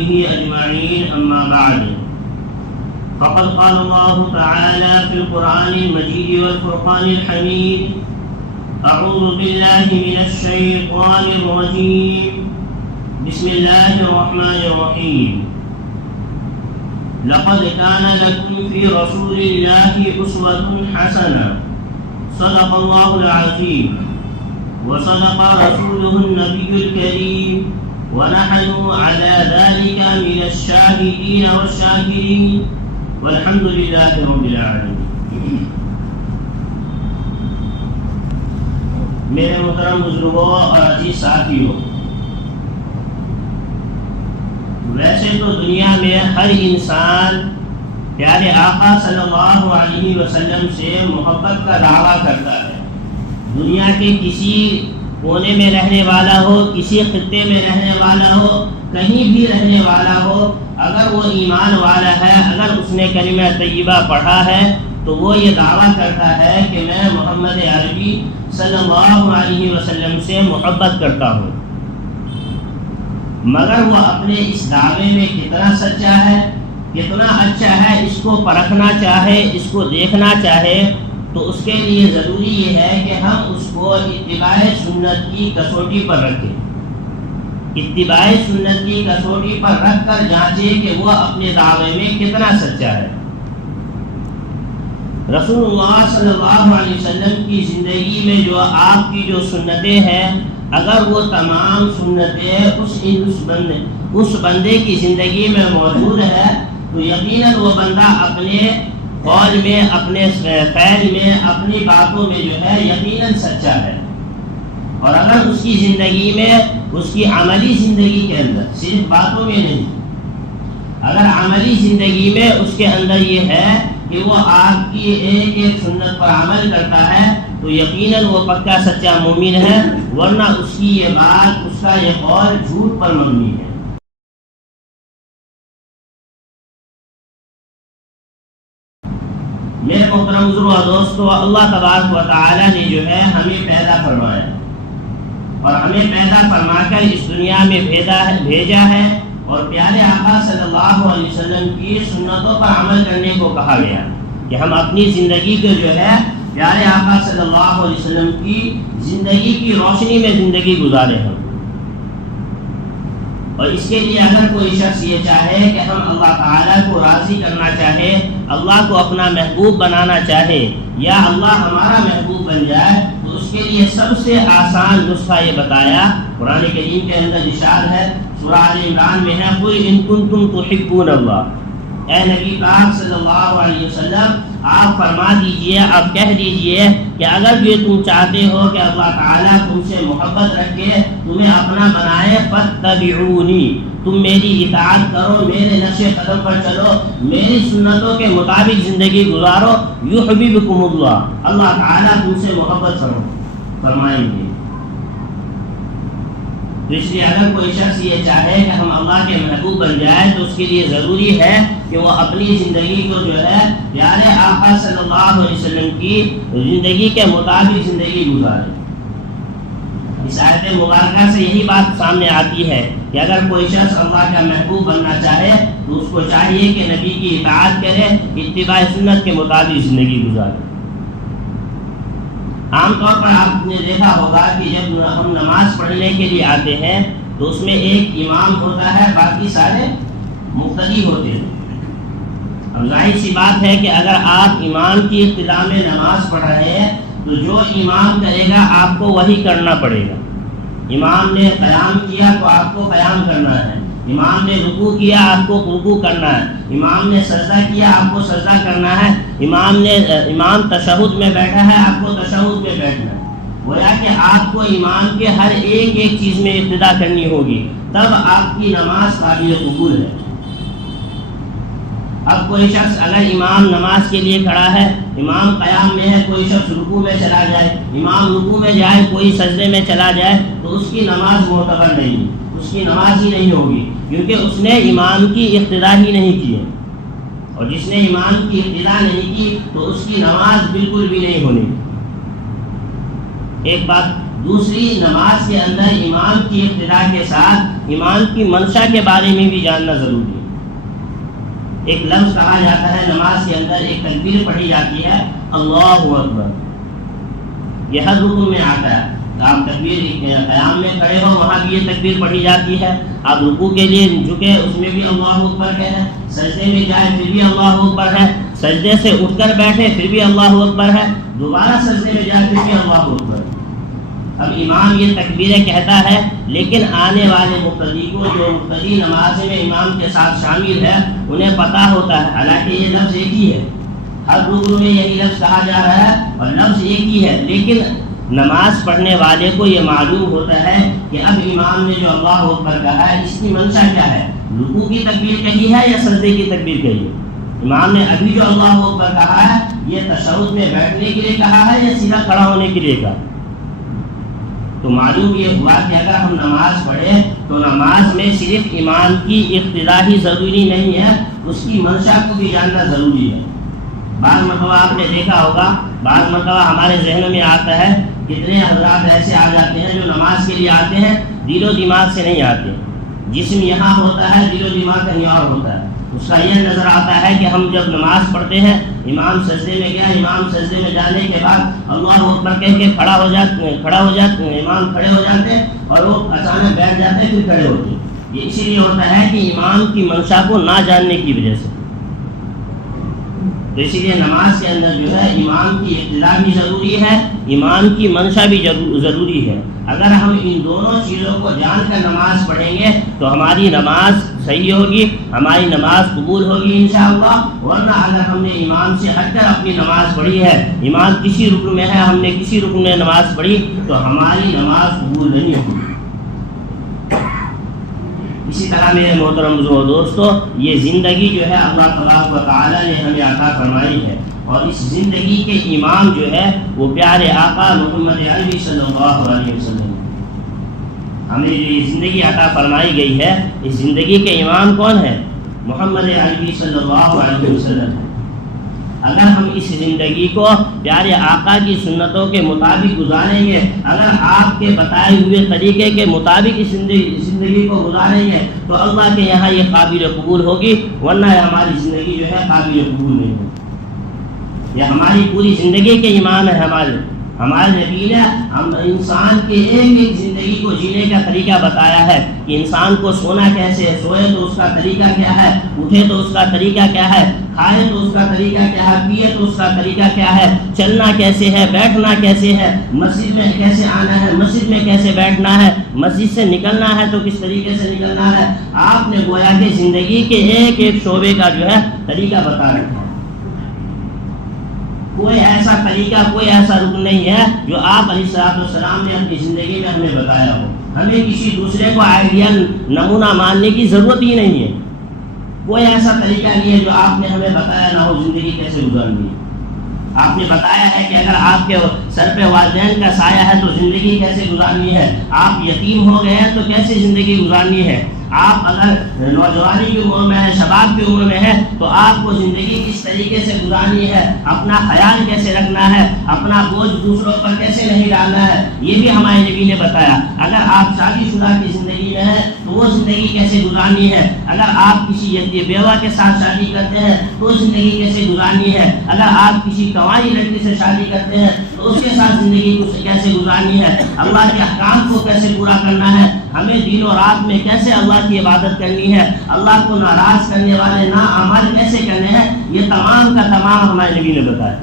وصحبه أجمعين أما بعد فقد قال الله تعالى في القرآن المجيد والفرقان الحميد أعوذ بالله من الشيطان الرجيم بسم الله الرحمن الرحيم لقد كان لكم في رسول الله أسوة حسنة صدق الله العظيم وصدق رسوله النبي الكريم ونحن على ذلك من الشاهدين والشاكرين والحمد لله رب العالمين. میرے محترم بزرگوں اور عزیز ساتھیوں، ویسے تو دنیا میں ہر انسان پیارے آقا صلی اللہ علیہ وسلم سے محبت کا دعویٰ کرتا ہے. دنیا کے کسی کونے میں رہنے والا ہو، کسی خطے میں رہنے والا ہو، کہیں بھی رہنے والا ہو، اگر وہ ایمان والا ہے، اگر اس نے کلمہ طیبہ پڑھا ہے تو وہ یہ دعویٰ کرتا ہے کہ میں محمد عربی صلی اللہ علیہ وسلم سے محبت کرتا ہوں. مگر وہ اپنے اس دعوے میں کتنا سچا ہے، کتنا اچھا ہے، اس کو پرکھنا چاہے، اس کو دیکھنا چاہے تو اس کے لیے ضروری یہ ہے کہ ہم اس کو اتباع سنت کی کسوٹی پر رکھیں. اتباع سنت کی کسوٹی پر رکھ کر جانچیں کہ وہ اپنے دعوے میں کتنا سچا ہے. رسول اللہ صلی اللہ علیہ وسلم کی زندگی میں جو آپ کی جو سنتیں ہیں، اگر وہ تمام سنتیں اس بندے کی زندگی میں موجود ہے تو یقیناً وہ بندہ اپنے قول میں، اپنے فعل میں، اپنی باتوں میں جو ہے یقیناً سچا ہے. اور اگر اس کی زندگی میں، اس کی عملی زندگی کے اندر، صرف باتوں میں نہیں، اگر عملی زندگی میں اس کے اندر یہ ہے کہ وہ آپ کی ایک ایک سنت پر عمل کرتا ہے تو یقیناً وہ پکا سچا مومن ہے، ورنہ اس کی یہ بات، اس کا یہ قول جھوٹ پر مبنی ہے. میرے محترم بزرگوں اور دوستو، اللہ تبارک و تعالی نے جو ہے ہمیں پیدا فرمایا اور ہمیں پیدا فرما کر اس دنیا میں بھیجا ہے اور پیارے آقا صلی اللہ علیہ وسلم کی سنتوں پر عمل کرنے کو کہا گیا کہ ہم اپنی زندگی کو جو ہے پیارے آقا صلی اللہ علیہ وسلم کی زندگی کی روشنی میں زندگی گزارے ہیں. اور اس کے لیے اگر کوئی شخص یہ چاہے کہ ہم اللہ تعالیٰ کو راضی کرنا چاہے، اللہ کو اپنا محبوب بنانا چاہے یا اللہ ہمارا محبوب بن جائے تو اس کے لیے سب سے آسان نسخہ یہ بتایا. قرآن کریم کے اندر ارشاد ہے، سورہ آل عمران میں ہے، قُلْ إِن كُنتُمْ تُحِبُّونَ اللَّهَ. اے نبی پاک صلی اللہ علیہ وسلم آپ فرما دیجئے، آپ کہہ دیجئے کہ اگر یہ تم چاہتے ہو کہ اللہ تعالیٰ تم سے محبت رکھے، تمہیں اپنا بنائے، فَاتَّبِعُونِی، تم میری اطاعت کرو، میرے نقش قدم پر چلو، میری سنتوں کے مطابق زندگی گزارو، یحببکم اللہ، اللہ تعالیٰ تم سے محبت فرمائیں گے. تو اس لیے اگر کوئی شخص یہ چاہے کہ ہم اللہ کے محبوب بن جائے تو اس کے لیے ضروری ہے کہ وہ اپنی زندگی کو جو ہے پیارے آقا صلی اللہ علیہ وسلم کی زندگی کے مطابق زندگی گزارے. اس آیت مبارکہ سے یہی بات سامنے آتی ہے کہ اگر کوئی شخص اللہ کا محبوب بننا چاہے تو اس کو چاہیے کہ نبی کی اطاعت کرے، اتباع سنت کے مطابق زندگی گزارے. عام طور پر آپ نے دیکھا ہوگا کہ جب ہم نماز پڑھنے کے لیے آتے ہیں تو اس میں ایک امام ہوتا ہے، باقی سارے مقتدی ہوتے ہیں. اب ظاہر سی بات ہے کہ اگر آپ امام کی اقتداء میں نماز پڑھ رہے ہیں تو جو امام کرے گا آپ کو وہی کرنا پڑے گا. امام نے قیام کیا تو آپ کو قیام کرنا ہے، امام نے رکوع کیا آپ کو رکوع کرنا ہے، امام نے سجدہ کیا آپ کو سجدہ کرنا ہے، امام تشہد میں بیٹھا ہے آپ کو تشہد میں بیٹھنا ہے. گویا کہ آپ کو امام کے ہر ایک ایک چیز میں اقتداء کرنی ہوگی، تب آپ کی نماز قابل قبول ہے. اب کوئی شخص اگر امام نماز کے لیے کھڑا ہے، امام قیام میں ہے، کوئی شخص رکوع میں چلا جائے، امام رکوع میں جائے، کوئی سجدے میں چلا جائے تو اس کی نماز معتبر نہیں، اس کی نماز ہی نہیں ہوگی، کیونکہ اس نے امام کی اقتداء ہی نہیں کی ہے. اور جس نے امام کی اقتداء نہیں کی تو اس کی نماز بالکل بھی نہیں ہونی. ایک بات دوسری نماز کے اندر امام کی اقتداء کے ساتھ امام کی منشا کے بارے میں بھی جاننا ضروری ہے۔ ایک لفظ کہا جاتا ہے نماز کے اندر، ایک تکبیر پڑھی جاتی ہے اللہ اکبر، یہ ہر رکن میں آتا ہے۔ آپ تکبیر قیام میں کھڑے ہو وہاں بھی یہ تکبیر پڑھی جاتی ہے، آپ رکوع کے لیے جھکے اس میں بھی اللہ اکبر ہے، سجدے میں جائے پھر بھی اللہ اکبر ہے، سجدے سے اٹھ کر بیٹھے پھر بھی اللہ اکبر ہے، دوبارہ سجدے میں جائے پھر بھی اللہ اکبر۔ اب امام یہ تکبیریں کہتا ہے، لیکن آنے والے مقتدی کو، جو مقتدی نماز میں امام کے ساتھ شامل ہے، انہیں پتہ ہوتا ہے، حالانکہ یہ لفظ ایک ہی ہے، ہر رکن میں یہی لفظ کہا جا رہا ہے اور لفظ ایک ہی ہے، لیکن نماز پڑھنے والے کو یہ معلوم ہوتا ہے کہ اب امام نے جو اللہ اکبر کہا ہے اس کی منشا کیا ہے، رکوع کی تکبیر کہی ہے یا سجدے کی تکبیر کہی ہے۔ امام نے ابھی جو اللہ اکبر کہا ہے یہ تشہد میں بیٹھنے کے لیے کہا ہے یا سیدھا کھڑا ہونے کے لیے کہا؟ تو معلوم یہ ہوا کہ اگر ہم نماز پڑھیں تو نماز میں صرف امام کی اقتداء ہی ضروری نہیں ہے، اس کی منشا کو بھی جاننا ضروری ہے۔ بعض مرتبہ آپ نے دیکھا ہوگا، بعض مرتبہ ہمارے ذہن میں آتا ہے، کتنے حضرات ایسے آ جاتے ہیں جو نماز کے لیے آتے ہیں دل و دماغ سے نہیں آتے، جسم یہاں ہوتا ہے دل و دماغ کہیں اور ہوتا ہے۔ اس کا یہ نظر آتا ہے کہ ہم جب نماز پڑھتے ہیں امام سجدے میں گیا، امام سجدے میں جانے کے بعد اللہ اکبر کہہ کے کھڑا ہو جاتے ہیں، امام کھڑے ہو جاتے ہیں اور وہ اچانک بیٹھ جاتے ہیں پھر کھڑے ہوتے ہیں۔ یہ اسی لیے ہوتا ہے کہ امام کی منشا کو نہ جاننے کی وجہ سے۔ تو اسی لیے نماز کے اندر جو ہے امام کی اقتداء بھی ضروری ہے، امام کی منشا بھی ضروری ہے۔ اگر ہم ان دونوں چیزوں کو جان کر نماز پڑھیں گے تو ہماری نماز صحیح ہوگی، ہماری نماز قبول ہوگی انشاءاللہ۔ ورنہ اگر ہم نے امام سے ہٹ کر اپنی نماز پڑھی ہے، امام کسی رکن میں ہے، ہم نے کسی رکن میں نماز پڑھی، تو ہماری نماز قبول نہیں ہوگی۔ اسی طرح میرے محترم دوستو، یہ زندگی جو ہے اللہ تبارک و تعالیٰ نے ہمیں عطا فرمائی ہے، اور اس زندگی کے امام جو ہے وہ پیارے آقا محمد عربی صلی اللہ علیہ وسلم۔ ہمیں جو یہ زندگی عطا فرمائی گئی ہے، اس زندگی کے امام کون ہے؟ محمد عربی صلی اللہ علیہ وسلم۔ اگر ہم اس زندگی کو پیارے آقا کی سنتوں کے مطابق گزاریں گے، اگر آپ کے بتائے ہوئے طریقے کے مطابق اس زندگی کو گزاریں گے تو اللہ کے یہاں یہ قابل قبول ہوگی، ورنہ ہماری زندگی جو ہے قابل قبول نہیں ہوگی۔ یہ ہماری پوری زندگی کے ایمان ہے۔ ہمارے نبی نے ہم انسان کے ایک ایک زندگی کو جینے کا طریقہ بتایا ہے کہ انسان کو سونا کیسے ہے، سوئے تو اس کا طریقہ کیا ہے، اٹھے تو اس کا طریقہ کیا ہے، کھائے تو اس کا طریقہ کیا ہے، پیے تو اس کا طریقہ کیا ہے، چلنا کیسے ہے، بیٹھنا کیسے ہے، مسجد میں کیسے آنا ہے، مسجد میں کیسے بیٹھنا ہے، مسجد سے نکلنا ہے تو کس طریقے سے نکلنا ہے۔ آپ نے گویا کہ زندگی کے ایک ایک شعبے کا جو ہے طریقہ بتا رکھا ہے۔ کوئی ایسا طریقہ، کوئی ایسا رکن نہیں ہے جو آپ علیہ السلام نے اپنی زندگی میں ہمیں بتایا ہو۔ ہمیں کسی دوسرے کو آئیڈیل نمونہ ماننے کی ضرورت ہی نہیں ہے۔ کوئی ایسا طریقہ نہیں ہے جو آپ نے ہمیں بتایا نہ ہو زندگی کیسے گزارنی ہے۔ آپ نے بتایا ہے کہ اگر آپ کے سر پہ والدین کا سایہ ہے تو زندگی کیسے گزارنی ہے، آپ یتیم ہو گئے ہیں تو کیسے زندگی گزارنی ہے، آپ اگر نوجوانی کی عمر میں ہیں، شباب کی عمر میں ہیں تو آپ کو زندگی کس طریقے سے گزارنی ہے، اپنا خیال کیسے رکھنا ہے، اپنا بوجھ دوسروں پر کیسے نہیں ڈالنا ہے، یہ بھی ہمارے نبی نے بتایا۔ اگر آپ شادی شدہ کی زندگی میں ہیں تو وہ زندگی کیسے گزارنی ہے، اگر آپ کسی بیوہ کے ساتھ شادی کرتے ہیں تو زندگی کیسے گزارنی ہے، اگر آپ کسی کنواری لڑکی سے شادی کرتے ہیں تو اس کے ساتھ زندگی کیسے گزارنی ہے، اللہ کے احکام کو کیسے پورا کرنا ہے، ہمیں دن و رات میں کیسے اللہ کی عبادت کرنی ہے، اللہ کو ناراض کرنے والے ناعمال کیسے کرنے ہیں، یہ تمام کا تمام ہمارے نبی نے بتایا۔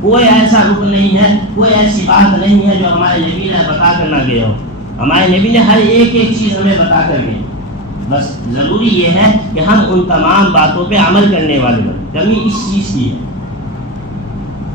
کوئی ایسا رکن نہیں ہے، کوئی ایسی بات نہیں ہے جو ہمارے نبی نے بتا کر نہ گیا ہو۔ ہمارے نبی نے ہر ایک ایک چیز ہمیں بتا کر گئی، بس ضروری یہ ہے کہ ہم ان تمام باتوں پہ عمل کرنے والے بنیں۔ کمی اس چیز کی ہے۔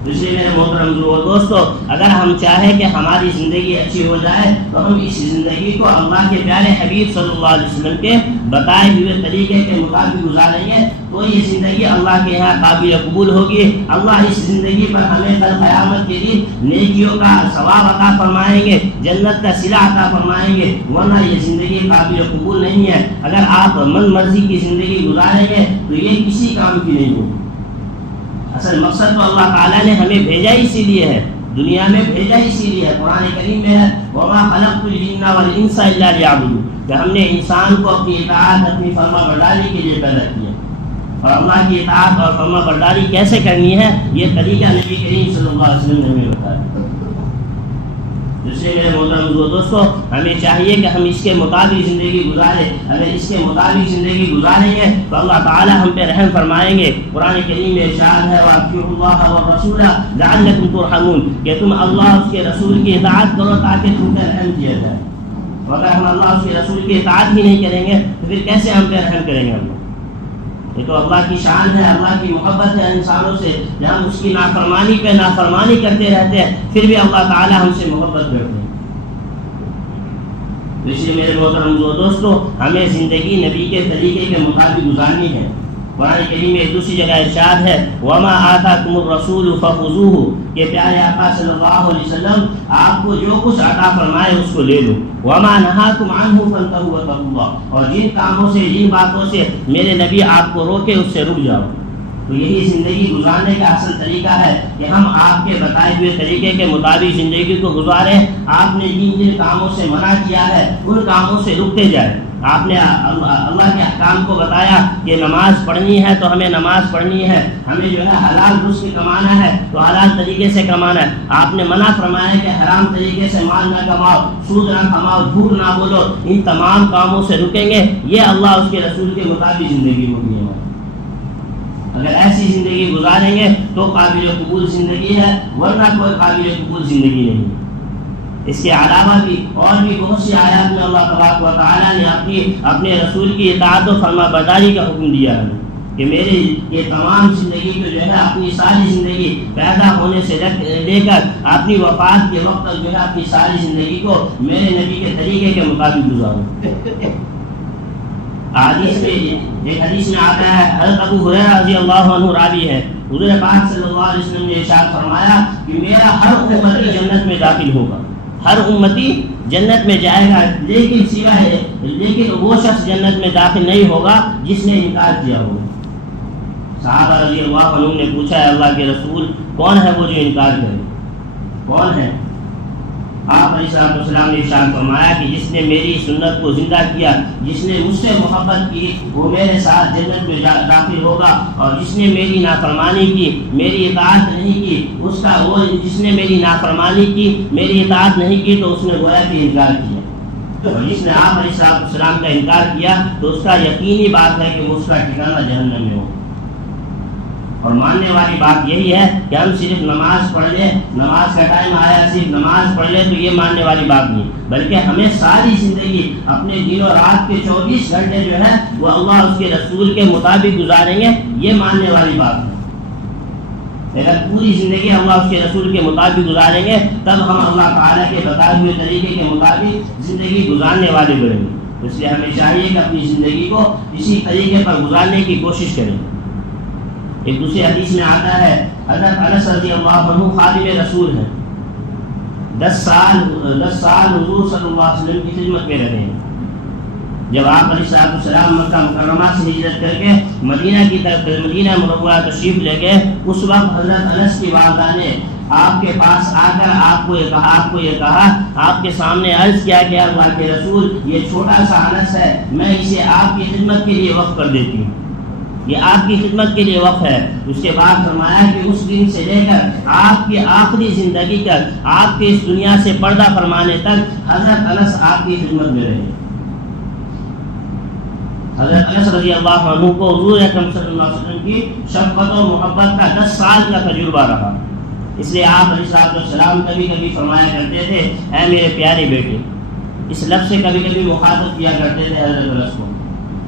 اس لیے میرے محترم دوستو، اگر ہم چاہیں کہ ہماری زندگی اچھی ہو جائے تو ہم اس زندگی کو اللہ کے پیارے حبیب صلی اللہ علیہ وسلم کے بتائے ہوئے طریقے کے مطابق گزاریں گے تو یہ زندگی اللہ کے یہاں قابل قبول ہوگی۔ اللہ اس زندگی پر ہمیں کل قیامت کے دن نیکیوں کا ثواب عطا فرمائیں گے، جنت کا صلہ عطا فرمائیں گے، ورنہ یہ زندگی قابل قبول نہیں ہے۔ اگر آپ من مرضی کی زندگی گزاریں گے تو یہ کسی کام کی نہیں ہوگی۔ اصل مقصد تو اللہ تعالیٰ نے ہمیں بھیجا اسی لیے ہے دنیا میں بھیجا اسی لیے ہے. قرآن کریم میں ہے وَمَا خَلَقْتُ الْجِنَّ وَالْإِنسَ إِلَّا لِيَعْبُدُونِ کہ ہم نے انسان کو اپنی اطاعت اپنی فرما برداری کے لیے پیدا کیا. اور اللہ کی اطاعت اور فرما برداری کیسے کرنی ہے یہ طریقہ نبی کریم صلی اللہ علیہ وسلم نے ہمیں بتایا. اس لیے میرے محترم دوستو ہمیں چاہیے کہ ہم اس کے مطابق زندگی گزاریں. اگر اس کے مطابق زندگی گزاریں گے تو اللہ تعالی ہم پہ رحم فرمائیں گے. قرآن کریم میں ارشاد ہے وَأَطِيعُوا اللَّهَ وَالرَّسُولَ لَعَلَّكُمْ تُرْحَمُونَ کہ تم اللہ اس کے رسول کی اطاعت کرو تاکہ تم پہ رحم کیا جائے. اگر ہم اللہ اس کے رسول کی اطاعت ہی نہیں کریں گے تو پھر کیسے ہم پہ رحم کریں گے اللہ؟ یہ تو اللہ کی شان ہے, اللہ کی محبت ہے انسانوں سے. جب ہم اس کی نافرمانی پہ نافرمانی کرتے رہتے ہیں پھر بھی اللہ تعالی ہم سے محبت کرتے ہیں. اس لیے میرے محترم دوستو ہمیں زندگی نبی کے طریقے کے مطابق گزارنی ہے. قرآن کریم میں دوسری جگہ ارشاد ہے وَمَا آتَاكُمُ الرَّسُولُ فَخُذُوهُ کہ پیارے آقا صلی اللہ علیہ وسلم آپ کو جو کچھ عطا فرمائے اس کو لے لو. وَمَا نَهَاكُمْ عَنْهُ فَانْتَهُوا وَاتَّقُوا اللَّهَ اور جن کاموں سے جن باتوں سے میرے نبی آپ کو روکے اس سے رک جاؤ. تو یہی زندگی گزارنے کا اصل طریقہ ہے کہ ہم آپ کے بتائے ہوئے طریقے کے مطابق زندگی کو گزاریں. آپ نے جن جن کاموں سے منع کیا ہے ان کاموں سے رکتے جائیں. آپ نے اللہ کے احکام کو بتایا کہ نماز پڑھنی ہے تو ہمیں نماز پڑھنی ہے, ہمیں جو ہے حلال رزق کمانا ہے تو حلال طریقے سے کمانا ہے. آپ نے منع فرمایا کہ حرام طریقے سے مال نہ کماؤ, سود نہ کماؤ, جھوٹ نہ بولو. ان تمام کاموں سے رکیں گے یہ اللہ اس کے رسول کے مطابق زندگی ہوگی. اگر ایسی زندگی گزاریں گے تو قابل قبول زندگی ہے, ورنہ کوئی قابل قبول زندگی نہیں. اس کے علاوہ بھی اور بھی بہت سی آیات میں اللہ تبارک و تعالیٰ نے اپنے رسول کی اطاعت و فرما برداری کا حکم دیا ہے کہ میری یہ تمام زندگی کو جو ہے اپنی ساری زندگی پیدا ہونے سے لے کر اپنی وفات کے وقت تک جو ہے اپنی ساری زندگی کو میرے نبی کے طریقے کے مطابق گزاروں. ایک حدیث میں آتا ہے حضرت ابو ہریرہ رضی اللہ عنہ راوی ہے, حضور پاک صلی اللہ علیہ وسلم نے ارشاد فرمایا کہ میرا ہر امتی جنت میں داخل ہوگا, ہر امتی جنت میں جائے گا, لیکن وہ شخص جنت میں داخل نہیں ہوگا جس نے انکار کیا ہوگا. صحابہ رضی اللہ عنہ نے پوچھا ہے اللہ کے رسول کون ہے وہ جو انکار کرے, کون ہے؟ آپ علیہ السلام نے ارشاد فرمایا کہ جس نے میری سنت کو زندہ کیا, جس نے مجھ سے محبت کی وہ میرے ساتھ جنت میں داخل ہوگا, اور جس نے میری نافرمانی کی میری اطاعت نہیں کی اس کا وہ جس نے میری نافرمانی کی میری اطاعت نہیں کی تو اس نے گویا کہ انکار کیا. اور جس نے آپ علیہ السلام کا انکار کیا تو اس کا یقینی بات ہے کہ وہ اس کا ٹھکانہ جہنم میں ہو. اور ماننے والی بات یہی ہے کہ ہم صرف نماز پڑھ لیں, نماز کا ٹائم آیا صرف نماز پڑھ لیں تو یہ ماننے والی بات نہیں, بلکہ ہمیں ساری زندگی اپنے دن و رات کے 24 گھنٹے جو ہے وہ اللہ اس کے رسول کے مطابق گزاریں گے, یہ ماننے والی بات ہے. اگر پوری زندگی اللہ اس کے رسول کے مطابق گزاریں گے تب ہم اللہ تعالیٰ کے بتائے ہوئے طریقے کے مطابق زندگی گزارنے والے بنیں گے. اس لیے ہمیں چاہیے کہ اپنی زندگی کو اسی طریقے پر گزارنے کی کوشش کریں. ایک دوسری حدیث میں آتا ہے حضرت انس رضی اللہ عنہ خادم رسول ہیں, 10 سال حضور صلی اللہ علیہ وسلم کی خدمت میں رہے ہیں. جب آپ علیہ السلام مکہ مکرمہ سے ہجرت کر کے مدینہ کی طرف مدینہ منورہ تشریف لے گئے, اس وقت حضرت انس کی والدہ نے آپ کے پاس آ کر آپ کو یہ کہا, آپ کے سامنے عرض کیا کہ اللہ کے رسول یہ چھوٹا سا انس ہے, میں اسے آپ کی خدمت کے لیے وقف کر دیتی ہوں, یہ آپ کی خدمت کے لیے وقف ہے. اس کے بعد فرمایا کہ اس دن سے لے کر آپ کی آخری زندگی تک, آپ کے اس دنیا سے پردہ فرمانے تک حضرت انس آپ کی خدمت میں رہے. حضرت انس رضی اللہ عنہ کو حضور اکرم صلی اللہ علیہ وسلم کی شفقت و محبت کا 10 سال کا تجربہ رہا. اس لیے آپ علیہ السلام کبھی کبھی فرمایا کرتے تھے اے میرے پیارے بیٹے, اس لفظ سے کبھی کبھی مخاطب کیا کرتے تھے حضرت انس کو.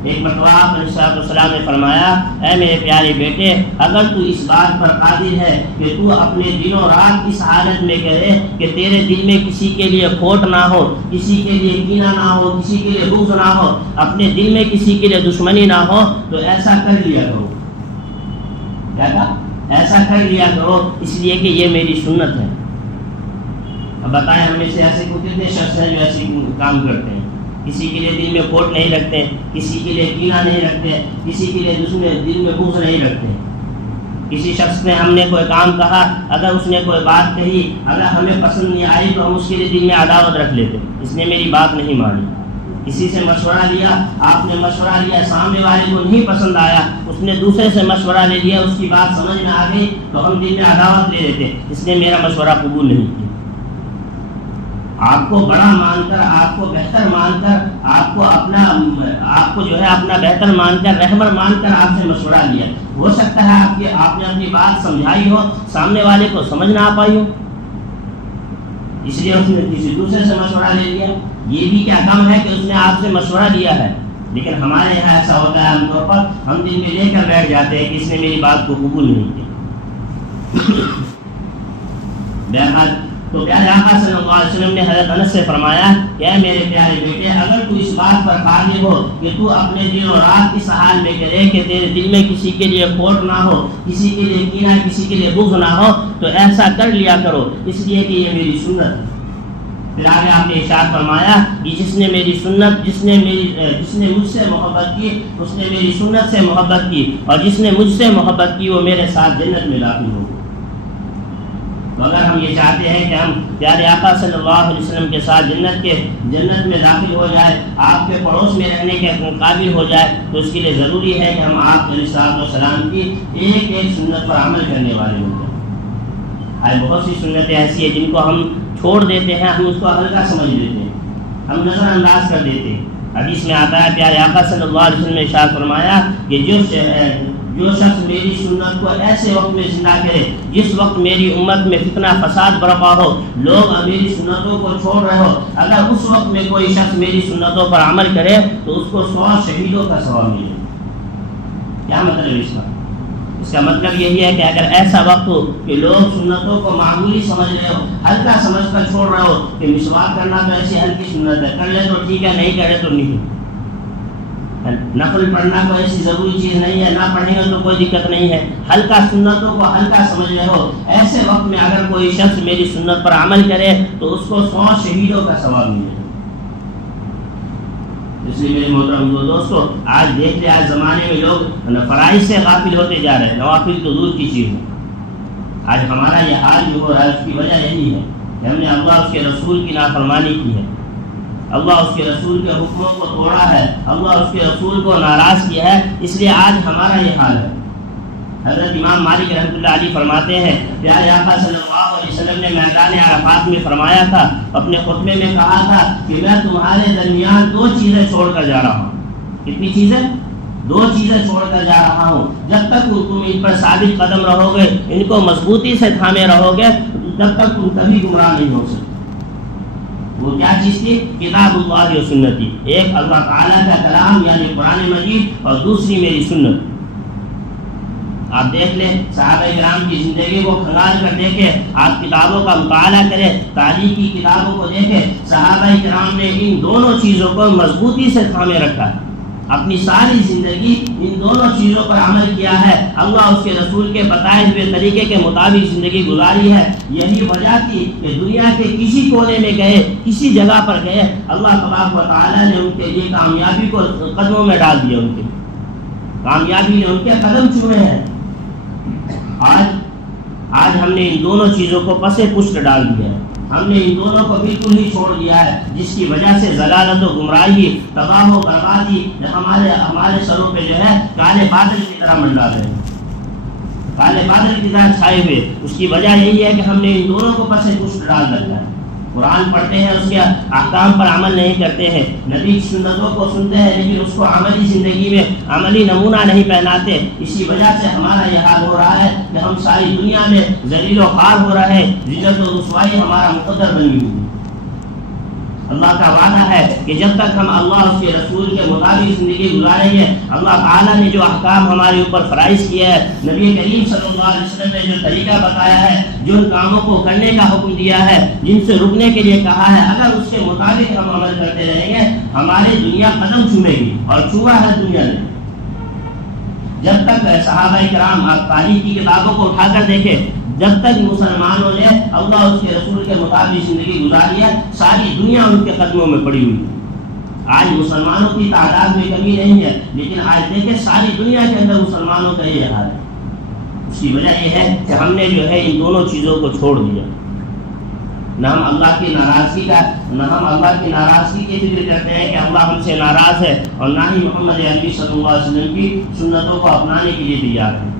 ایک مرتبہ آپ علیہ السلام نے فرمایا اے میرے پیارے بیٹے, اگر تو اس بات پر قادر ہے کہ تو اپنے دن و رات اس حالت میں کرے کہ تیرے دل میں کسی کے لیے کھوٹ نہ ہو, کسی کے لیے کینہ نہ ہو, کسی کے لیے بغض نہ ہو, اپنے دل میں کسی کے لیے دشمنی نہ ہو, تو ایسا کر لیا کرو. کیا کہا؟ ایسا کر لیا کرو, اس لیے کہ یہ میری سنت ہے. اب بتائیں ہم میں سے ایسے کو کتنے شخص ہیں جو ایسے کام کرتے ہیں, کسی کے لیے دل میں کھوٹ نہیں رکھتے, کسی کے لیے کینہ نہیں رکھتے, کسی کے لیے دل میں بغض نہیں رکھتے, کسی شخص نے ہم نے کوئی کام کہا، اگر اس نے کوئی بات کہی، اگر ہمیں پسند نہیں آئی تو ہم اس کے لیے دل میں عداوت رکھ لیتے، اس نے میری بات نہیں مانی۔ کسی سے مشورہ لیا، آپ نے مشورہ لیا، سامنے والے کو نہیں پسند آیا، اس نے دوسرے سے مشورہ لے لیا، اس کی بات سمجھ میں آ گئی تو ہم دل میں عداوت لے لیتے، اس نے میرا مشورہ قبول نہیں کیا۔ آپ کو بڑا مان کر، آپ کو بہتر مان کر، آپ کو جو ہے اپنا بہتر مان کر، رہبر مان کر آپ سے مشورہ لیا، ہو سکتا ہے آپ نے اپنی بات سمجھائی ہو، سامنے والے کو سمجھ نہ آ پائی ہو، اس لیے اس نے کسی دوسرے سے مشورہ لے لیا۔ یہ بھی کیا کم ہے کہ اس نے آپ سے مشورہ لیا ہے، لیکن ہمارے یہاں ایسا ہوتا ہے عام طور پر ہم دل میں لے کر بیٹھ جاتے ہیں کہ اس نے میری بات کو قبول نہیں کیا۔ بہرحال تو پیارے آقا صلی اللہ علیہ وسلم نے حضرت انس سے فرمایا کہ اے میرے پیارے بیٹے، اگر تو اس بات پر قادر ہو کہ تو اپنے دن اور رات اس حال میں کرے کہ تیرے دل میں کسی کے لیے کھوٹ نہ ہو، کسی کے لیے کینہ، کسی کے لیے بغض نہ ہو، تو ایسا کر لیا کرو، اس لیے کہ یہ میری سنت ہے۔ پھر آگے آپ نے ارشاد فرمایا کہ جس نے میری سنت، جس نے مجھ سے محبت کی، اس نے میری سنت سے محبت کی، اور جس نے مجھ سے محبت کی وہ میرے ساتھ جنت میں داخل ہوگا۔ تو اگر ہم یہ چاہتے ہیں کہ ہم پیارے آقا صلی اللہ علیہ وسلم کے ساتھ جنت میں داخل ہو جائے، آپ کے پڑوس میں رہنے کے قابل ہو جائے، تو اس کے لیے ضروری ہے کہ ہم آپ علیہ الصلوۃ والسلام کی ایک ایک سنت پر عمل کرنے والے ہوں گے۔ بہت سی سنتیں ایسی ہیں جن کو ہم چھوڑ دیتے ہیں، ہم اس کو ہلکا سمجھ لیتے ہیں، ہم نظر انداز کر دیتے ہیں۔ حدیث میں آتا ہے پیارے آقا صلی اللہ علیہ وسلم نے ارشاد فرمایا کہ جو شخص میری سنت کو ایسے وقت میں زندہ کرے جس وقت میری امت میں فتنہ فساد برپا ہو، لوگ میری سنتوں کو چھوڑ رہے ہو، اگر اس وقت میں کوئی شخص میری سنتوں پر عمل کرے تو اس کو 100 شہیدوں کا ثواب ملے۔ کیا مطلب اس کا؟ اس کا مطلب یہی ہے کہ اگر ایسا وقت ہو کہ لوگ سنتوں کو معمولی سمجھ رہے ہو، ہلکا سمجھ کر چھوڑ رہے ہو کہ مسواک کرنا تو ایسی ہلکی سنت ہے، کر لے تو ٹھیک ہے، نہیں کرے تو نہیں، نفل پڑھنا کوئی ایسی ضروری چیز نہیں ہے، نہ پڑھیں گے تو کوئی دقت نہیں ہے، ہلکا سنتوں کو ہلکا سمجھ رہے ہو، ایسے وقت میں اگر کوئی شخص میری سنت پر عمل کرے تو اس کو 100 شہیدوں کا ثواب ملے۔ اس لیے میرے محترم دوستو، آج دیکھ لیں آج زمانے میں لوگ فرائض سے غافل ہوتے جا رہے ہیں، نوافل تو دور کی چیز ہے۔ آج ہمارا یہ حال جو ہو رہا ہے اس کی وجہ یہی ہے کہ ہم نے اللہ اس کے رسول کی نافرمانی کی ہے، اللہ اس کے رسول کے حکموں کو توڑا ہے، اللہ اس کے رسول کو ناراض کیا ہے، اس لیے آج ہمارا یہ حال ہے۔ حضرت امام مالک رحمۃ اللہ علیہ فرماتے ہیں پیارے آقا صلی اللہ علیہ وسلم نے میدان عرفات میں فرمایا تھا، اپنے خطبے میں کہا تھا کہ میں تمہارے درمیان 2 چیزیں چھوڑ کر جا رہا ہوں۔ کتنی چیزیں؟ 2 چیزیں چھوڑ کر جا رہا ہوں، جب تک تم ان پر ثابت قدم رہو گے، ان کو مضبوطی سے تھامے رہو گے، جب تک تم کبھی گمراہ نہیں ہو سکتے۔ وہ کیا چیز تھی؟ کتاب اللہ و سنتی، ایک اللہ تعالیٰ کا کلام یعنی قرآن مجید، اور دوسری میری سنت۔ آپ دیکھ لیں صحابہ کرام کی زندگی کو کھنگال کر دیکھیں، آپ کتابوں کا مطالعہ کریں، تاریخ کی کتابوں کو دیکھیں، صحابہ کرام نے ان دونوں چیزوں کو مضبوطی سے تھامے رکھا ہے، اپنی ساری زندگی ان دونوں چیزوں پر عمل کیا ہے، اللہ اس کے رسول کے بتائے ہوئے طریقے کے مطابق زندگی گزاری ہے۔ یہی وجہ تھی کہ دنیا کے کسی کونے میں گئے، کسی جگہ پر گئے، اللہ تبارک و تعالیٰ نے ان کے لیے کامیابی کو قدموں میں ڈال دیا، ان کے کامیابی نے ان کے قدم چومے ہیں۔ آج ہم نے ان دونوں چیزوں کو پس پشت ڈال دیا ہے، ہم نے ان دونوں کو بالکل ہی چھوڑ دیا ہے، جس کی وجہ سے ضلالت و گمراہی، تباہ و بربادی ہمارے سروں پہ جو ہے کالے بادل کی طرح منڈا رہے ہیں، کالے بادل کی طرح چھائے ہوئے۔ اس کی وجہ یہی ہے کہ ہم نے ان دونوں کو پس پشت ڈال رکھا ہے، قرآن پڑھتے ہیں، اس کے احکام پر عمل نہیں کرتے ہیں، نبی کی سنتوں کو سنتے ہیں لیکن اس کو عملی زندگی میں عملی نمونہ نہیں پہناتے۔ اسی وجہ سے ہمارا یہ حال ہو رہا ہے کہ ہم ساری دنیا میں ذلیل و خوار ہو رہے ہیں، ذلت و رسوائی ہمارا مقدر بن گئی۔ اللہ کا وعدہ ہے کہ جب تک ہم اللہ اس کے رسول کے مطابق زندگی گزاریں گے، اللہ تعالیٰ نے جو احکام ہمارے اوپر فرائض کیا ہے، نبی کریم صلی اللہ علیہ وسلم نے جو طریقہ بتایا ہے، جو ان کاموں کو کرنے کا حکم دیا ہے، جن سے رکنے کے لیے کہا ہے، اگر اس کے مطابق ہم عمل کرتے رہیں گے، ہماری دنیا قدم چومے گی، اور چوما ہے دنیا نے۔ جب تک صحابہ کرام، آپ تاریخ کی کتابوں کو اٹھا کر دیکھیں، جب تک مسلمانوں نے اللہ اس کے رسول کے مطابق زندگی گزاری ہے، ساری دنیا ان کے قدموں میں پڑی ہوئی ہے۔ آج مسلمانوں کی تعداد میں کمی نہیں ہے، لیکن آج دیکھیں ساری دنیا کے اندر مسلمانوں کا یہ حال ہے۔ اس کی وجہ یہ ہے کہ ہم نے جو ہے ان دونوں چیزوں کو چھوڑ دیا. نہ ہم اللہ کی ناراضگی کی فکر کرتے ہیں کہ اللہ ہم سے ناراض ہے، اور نہ ہی محمد عربی صلی اللہ علیہ وسلم کی سنتوں کو اپنانے کے لیے تیار ہیں.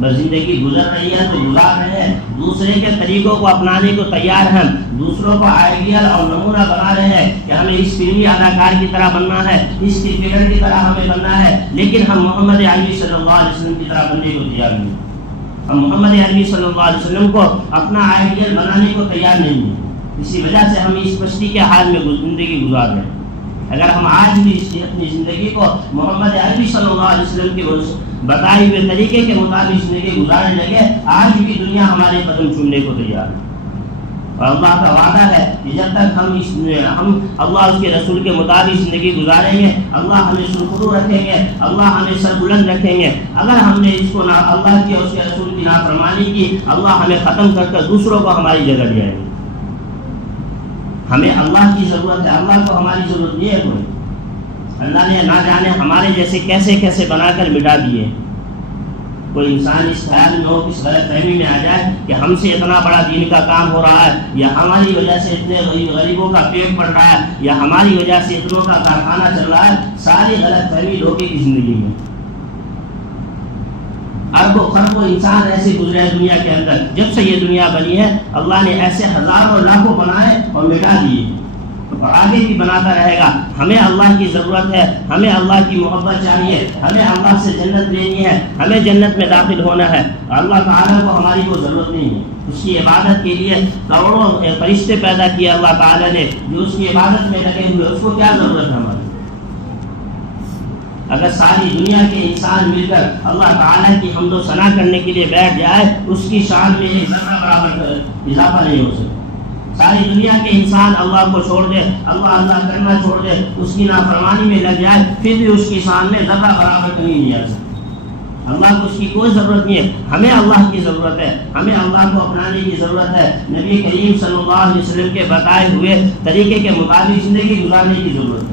بس زندگی گزر رہی ہے تو گزار رہے ہیں، دوسرے کے طریقوں کو اپنانے کو تیار ہیں، دوسروں کو آئیڈیل اور نمونہ بنا رہے ہیں کہ ہمیں اس فلمی اداکار کی طرح بننا ہے، اس کرکٹر کی طرح ہمیں بننا ہے، لیکن ہم محمد عربی صلی اللہ علیہ وسلم کی طرح بننے کو تیار نہیں. ہم محمد عربی صلی اللہ علیہ وسلم کو اپنا آئیڈیل بنانے کو تیار نہیں ہیں. اسی وجہ سے ہم اس پستی کے حال میں زندگی گزار رہے ہیں. اگر ہم آج بھی اپنی زندگی کو محمد عربی صلی اللہ علیہ وسلم کے بتائے ہوئے طریقے کے مطابق زندگی گزارنے لگے، آج بھی دنیا ہمارے قدم چومنے کو تیار ہے. اور اللہ کا وعدہ ہے کہ جب تک ہم اللہ اس کے رسول کے مطابق زندگی گزاریں گے، اللہ ہمیں سرخرو رکھیں گے، اللہ ہمیں سربلند رکھیں گے. اگر ہم نے اس کو اللہ کی اور اس کے رسول کی نافرمانی کی، اللہ ہمیں ختم کر کر دوسروں کو ہماری جگہ دے گا. ہمیں اللہ کی ضرورت ہے، اللہ کو ہماری ضرورت نہیں ہے کوئی. اللہ نے نہ جانے ہمارے جیسے کیسے کیسے بنا کر مٹا دیے. کوئی انسان اس خیال میں ہو، اس غلط فہمی میں آ جائے کہ ہم سے اتنا بڑا دین کا کام ہو رہا ہے، یا ہماری وجہ سے اتنے غریبوں کا پیٹ پڑ رہا ہے، یا ہماری وجہ سے اتنوں کا کارخانہ چل رہا ہے. ساری غلط فہمی لوگوں کی زندگی میں. اربوں خربوں انسان ایسے گزرے ہیں دنیا کے اندر. جب سے یہ دنیا بنی ہے اللہ نے ایسے ہزاروں لاکھوں بنائے اور مٹا دیے، اور آگے بھی بناتا رہے گا. ہمیں اللہ کی ضرورت ہے، ہمیں اللہ کی محبت چاہیے، ہمیں اللہ سے جنت لینی ہے، ہمیں جنت میں داخل ہونا ہے. اللہ تعالیٰ کو ہماری کوئی ضرورت نہیں ہے. اس کی عبادت کے لیے کروڑوں فرشتے پیدا کیے اللہ تعالیٰ نے جو اس کی عبادت میں لگے ہوئے. اس کو کیا ضرورت ہے ہماری؟ اگر ساری دنیا کے انسان مل کر اللہ تعالیٰ کی حمد و ثنا کرنے کے لیے بیٹھ جائے، اس کی شان میں ایک ذرہ برابر اضافہ نہیں ہو سکتا. ساری دنیا کے انسان اللہ کو چھوڑ دے، اللہ کرنا چھوڑ دے، اس کی نافرمانی میں لگ جائے، پھر بھی اس کی شان میں ذرہ برابر کمی نہیں آ سکتی. اللہ کو اس کی کوئی ضرورت نہیں ہے. ہمیں اللہ کی ضرورت ہے، ہمیں اللہ کو اپنانے کی ضرورت ہے. نبی کریم صلی اللہ علیہ وسلم کے بتائے ہوئے طریقے کے مطابق زندگی گزارنے کی ضرورت ہے.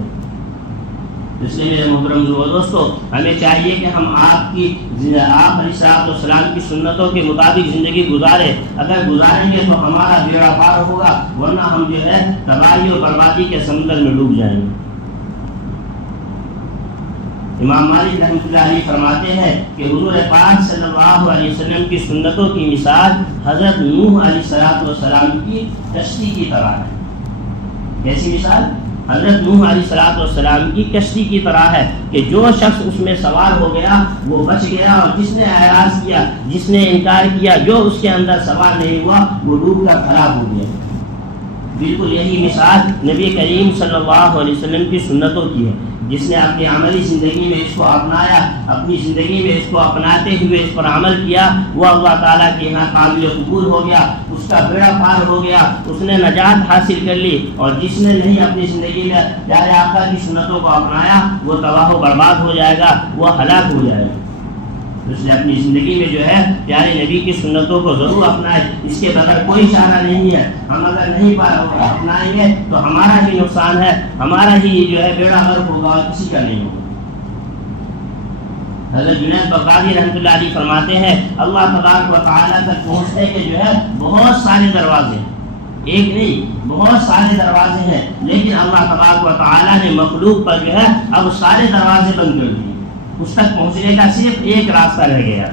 اس لیے میرے محترم دوستو، ہمیں چاہیے کہ ہم آپ علیہ السلام کی سنتوں کے مطابق زندگی گزاریں. اگر گزاریں گے تو ہمارا بیڑا پار ہوگا، ورنہ ہم جو ہے تباہی اور بربادی کے سمندر میں ڈوب جائیں گے. امام مالک رحمۃ اللہ علیہ فرماتے ہیں کہ حضور پاک صلی اللہ علیہ وسلم کی سنتوں کی مثال حضرت نوح علیہ السلام کی کشتی کی طرح ہے. کیسی مثال؟ حضرت نوح علیہ السلام کی کشتی کی طرح ہے کہ جو شخص اس میں سوار ہو گیا وہ بچ گیا، اور جس نے اعراض کیا، جس نے انکار کیا، جو اس کے اندر سوار نہیں ہوا وہ ڈوب کر خراب ہو گیا. بالکل یہی مثال نبی کریم صلی اللہ علیہ وسلم کی سنتوں کی ہے. جس نے اپنی عملی زندگی میں اس کو اپنایا، اپنی زندگی میں اس کو اپناتے ہوئے اس پر عمل کیا، وہ اللہ تعالیٰ کے یہاں قابل قبول ہو گیا، اس کا بیڑا پار ہو گیا، اس نے نجات حاصل کر لی. اور جس نے نہیں اپنی زندگی میں پیارے آقا کی سنتوں کو اپنایا وہ تباہ و برباد ہو جائے گا، وہ ہلاک ہو جائے گا. اس نے اپنی زندگی میں جو ہے پیارے نبی کی سنتوں کو ضرور اپنائے. اس کے بغیر کوئی چارہ نہیں ہے. ہم اگر نہیں اپنائیں گے تو ہمارا ہی نقصان ہے، ہمارا ہی جو ہے بیڑا غرق ہوگا، کسی کا نہیں ہوگا. حضرت جنید بغدادی رحمۃ اللہ علیہ فرماتے ہیں اللہ تبارک و تعالیٰ تک پہنچنے کے جو ہے بہت سارے دروازے ہیں، ایک نہیں بہت سارے دروازے ہیں، لیکن اللہ تبارک و تعالیٰ نے مخلوق پر جو ہے اب سارے دروازے بند کر دیے. اس تک پہنچنے کا صرف ایک راستہ رہ گیا.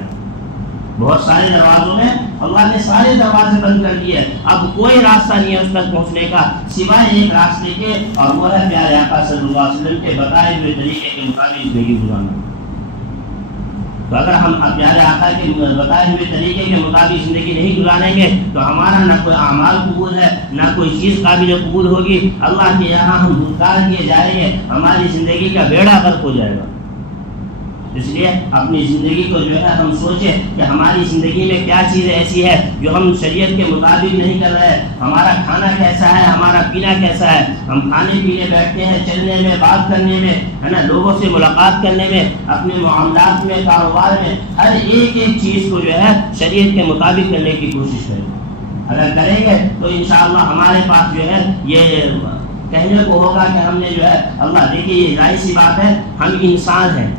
بہت سارے دروازوں میں اللہ نے سارے دروازے بند کر دیے. اب کوئی راستہ نہیں ہے اس تک پہنچنے کا سوائے ایک راستے کے، اور وہ ہے پیارے آقا صلی اللہ علیہ وسلم کے بتائے ہوئے طریقے کے مطابق زندگی گزارنا. تو اگر ہم پیارے آقا کے بتائے ہوئے طریقے کے مطابق زندگی نہیں گزاریں گے تو ہمارا نہ کوئی اعمال قبول ہے، نہ کوئی چیز قابل قبول ہوگی. اللہ کے یہاں ہم دھتکار کیے جائیں گے، ہماری زندگی کا بیڑا غرق ہو جائے گا. اس لیے اپنی زندگی کو جو ہے ہم سوچیں کہ ہماری زندگی میں کیا چیز ایسی ہے جو ہم شریعت کے مطابق نہیں کر رہے. ہمارا کھانا کیسا ہے، ہمارا پینا کیسا ہے. ہم کھانے پینے بیٹھتے ہیں، چلنے میں، بات کرنے میں، ہے نا، لوگوں سے ملاقات کرنے میں، اپنے معاملات میں، کاروبار میں، ہر ایک چیز کو جو ہے شریعت کے مطابق کرنے کی کوشش کریں. اگر کریں گے تو انشاءاللہ ہمارے پاس جو ہے یہ کہنے کو ہوگا کہ ہم نے جو ہے اللہ، دیکھیے یہ ظاہر سی بات ہے، ہم انسان ہیں،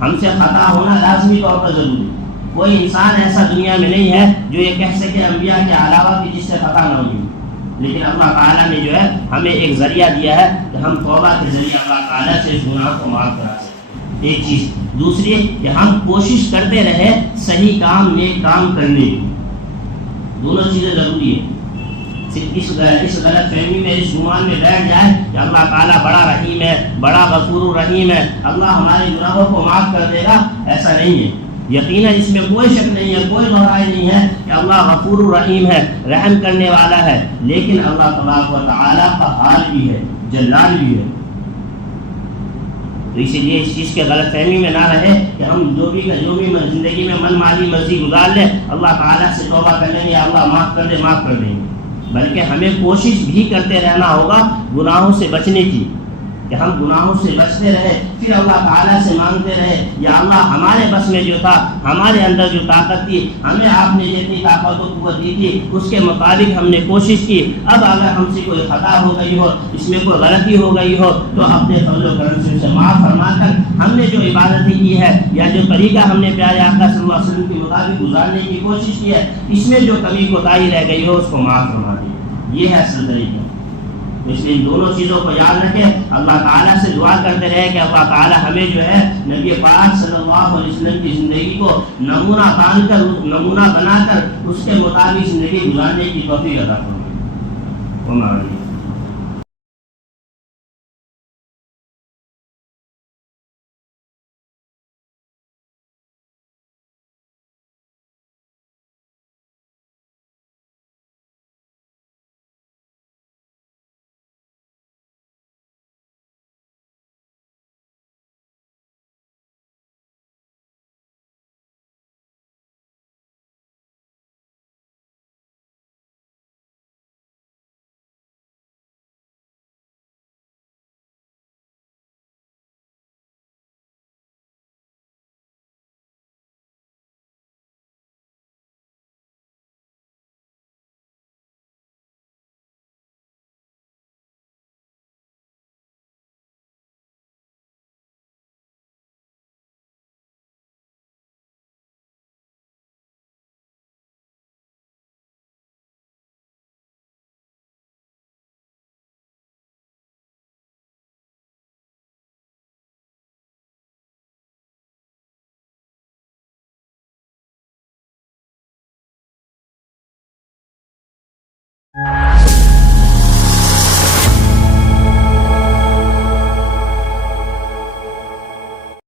ہم سے خطا ہونا لازمی طور پر ضروری ہے. کوئی انسان ایسا دنیا میں نہیں ہے جو یہ کہہ سکے انبیاء کے علاوہ کہ جس سے خطا نہ ہوئی، لیکن اللہ تعالیٰ نے جو ہے ہمیں ایک ذریعہ دیا ہے کہ ہم توبہ کے ذریعے اللہ تعالیٰ سے اس گناہ کو معاف کرا سکیں، ایک چیز۔ دوسری کہ ہم کوشش کرتے رہے صحیح کام نیک کام کرنے کی، دونوں چیزیں ضروری ہیں۔ صرف اس غلط فہمی میں اس گمان میں بیٹھ جائے کہ اللہ تعالیٰ بڑا رحیم ہے، بڑا غفور الرحیم ہے، اللہ ہمارے گناہوں کو معاف کر دے گا، ایسا نہیں ہے۔ یقیناً اس میں کوئی شک نہیں ہے، کوئی دہرائی نہیں ہے کہ اللہ غفور الرحیم ہے، رحم کرنے والا ہے، لیکن اللہ تبارک و تعالیٰ قہار بھی ہے، جلال بھی ہے۔ تو اسی لیے اس چیز کے غلط فہمی میں نہ رہے کہ ہم جو بھی زندگی میں من مالی مرضی گزار لیں، اللہ تعالیٰ سے توبہ کر لیں گے، اللہ معاف کر دے، معاف کر دیں گے، بلکہ ہمیں کوشش بھی کرتے رہنا ہوگا گناہوں سے بچنے کی، کہ ہم گناہوں سے بچتے رہے، پھر اللہ تعالیٰ سے مانگتے رہے، یا اللہ ہمارے بس میں جو تھا، ہمارے اندر جو طاقت تھی، ہمیں آپ نے جتنی طاقت و قوت دی تھی اس کے مطابق ہم نے کوشش کی، اب اگر ہم سے کوئی خطا ہو گئی ہو، اس میں کوئی غلطی ہو گئی ہو تو اپنے فضل و کرم سے اسے معاف فرما کر ہم نے جو عبادتیں کی ہے یا جو طریقہ ہم نے پیارے آقا صلی اللہ علیہ وسلم کے مطابق گزارنے کی کوشش کی ہے، اس میں جو کمی کوتاہی رہ گئی ہو اس کو معاف فرما دیں، یہ ہے اصل طریقہ۔ اس لیے ان دونوں چیزوں کو یاد رکھیں، اللہ تعالیٰ سے دعا کرتے رہے کہ اللہ تعالیٰ ہمیں جو ہے نبی پاک صلی اللہ علیہ وسلم کی زندگی کو نمونہ بنا کر اس کے مطابق زندگی گزارنے کی توفیق عطا فرمائے۔